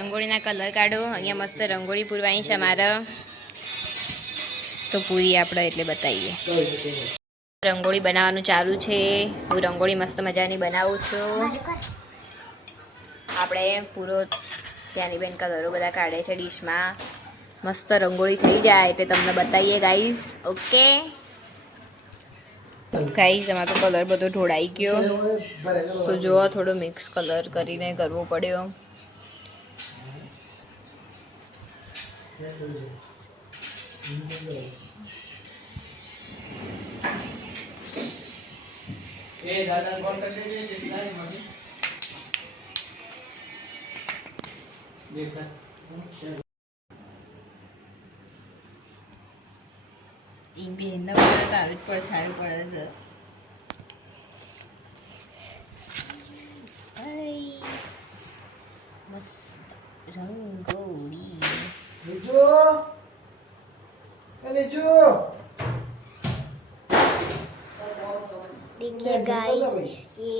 રંગોળીના colour કાઢો. અહીંયા મસ્ત રંગોળી પૂરવાની છે મારે, તો પૂરી આપણે એટલે બતાવીએ. રંગોળી બનાવવાનું ચાલુ છે. હું રંગોળી મસ્ત મજાની બનાવું છું. આપણે પૂરો ત્યાંની બેન કલરો બધા કાઢે છે ડીશમાં. મસ્ત રંગોળી થઈ જાય એટલે તમને બતાવીએ ગાઈઝ. ઓકે ગાઈઝ, એમાં તો કલર બધો ઢોળાઈ ગયો, તો જો થોડો મિક્સ કલર કરીને કરવો પડ્યો. બેનના બધા તારું જ પડછાયું પડે છે. મસ્ત રંગોળી. देखिए गाइस, ये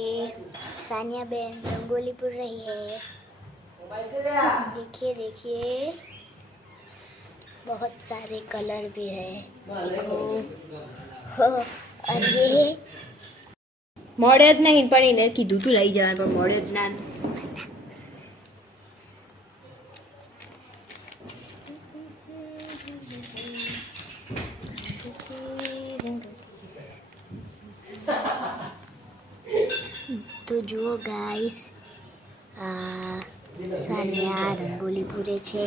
सानिया बहन रंगोली पूर रही है. देखिए देखिए, बहुत सारे कलर भी है. और ये મળે જ નહીં, પણ એને કીધું તું લઈ જવાનું, પણ મળે જ ના. तो जुओ गाइस, सानिया रंगोली पूरे છે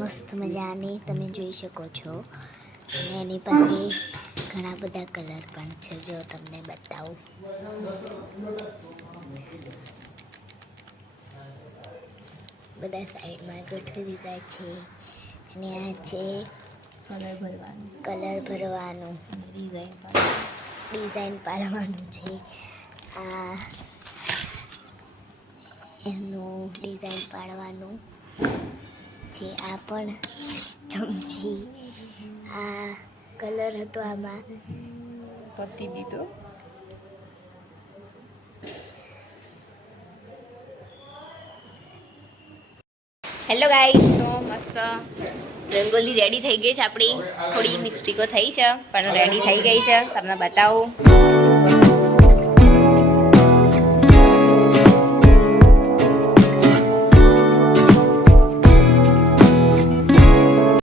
મસ્ત મજાની, તમે જોઈ શકો છો. અને એની પાસે ઘણા બધા કલર પણ છે, જો તમને બતાવું. બધા સાઈડમાં ગોઠવી દીધા છે. અને આ છે કલર ભરવાનું, ડિઝાઇન પાડવાનું છે. આ એમનું ડિઝાઇન પાડવાનું છે. આ પણ ચમચી, આ કલર હતો આમાં, પતી દીધો. હેલો ગાઈસ, તો મસ્ત રંગોલી રેડી થઈ ગઈ છે આપણી. થોડી મિસ્ટેકો થઈ છે, પણ રેડી થઈ ગઈ છે. તમને બતાવું.